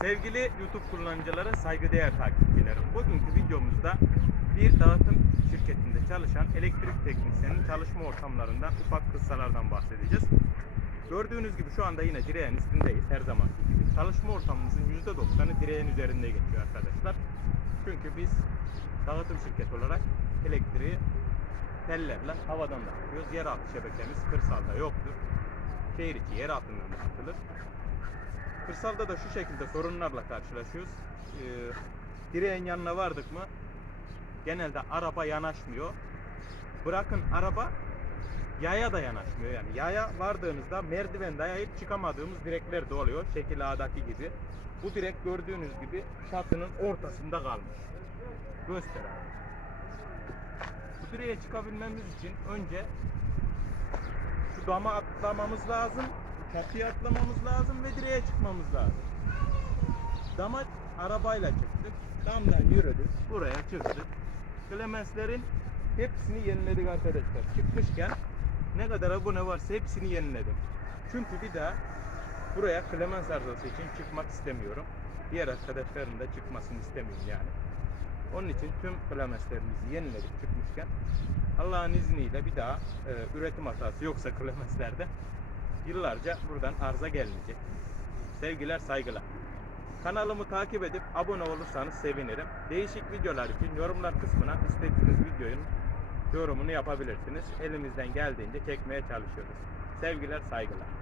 Sevgili YouTube kullanıcıları, saygıdeğer takipçilerim. Bugünkü videomuzda bir dağıtım şirketinde çalışan elektrik teknisyeninin çalışma ortamlarından ufak kıssalardan bahsedeceğiz. Gördüğünüz gibi şu anda yine direğin üstündeyiz her zamanki gibi. Çalışma ortamımızın %90'ı direğin üzerinde geçiyor arkadaşlar. Çünkü biz dağıtım şirketi olarak elektriği tellerle havadan da yapıyoruz. Yeraltı şebekemiz kırsalda yoktur. Şehir içi yer altından da. Kırsalda da şu şekilde sorunlarla karşılaşıyoruz. Ee, direğin yanına vardık mı genelde araba yanaşmıyor. Bırakın araba yaya da yanaşmıyor yani. Yaya vardığınızda merdiven dayayıp çıkamadığımız direkler de oluyor. Şekil A'daki gibi. Bu direk gördüğünüz gibi çatının ortasında kalmış. Göster abi. Bu direğe çıkabilmemiz için önce şu dama atlamamız lazım. Çatıya atlamamız lazım ve direğe çıkmamız lazım. Dama arabayla çıktık. Damdan yürüdük. Buraya çıktık. Clemens'lerin hepsini yeniledik arkadaşlar. Çıkmışken ne kadar abone varsa hepsini yeniledim. Çünkü bir daha buraya Clemens arızası için çıkmak istemiyorum. Diğer arkadaşların da çıkmasını istemiyorum yani. Onun için tüm Clemens'lerimizi yeniledik çıkmışken. Allah'ın izniyle bir daha e, üretim hatası yoksa Clemens'lerde yıllarca buradan arıza gelmeyecek. Sevgiler, saygılar. Kanalımı takip edip abone olursanız sevinirim. Değişik videolar için yorumlar kısmına istediğiniz videonun yorumunu yapabilirsiniz. Elimizden geldiğince çekmeye çalışıyoruz. Sevgiler, saygılar.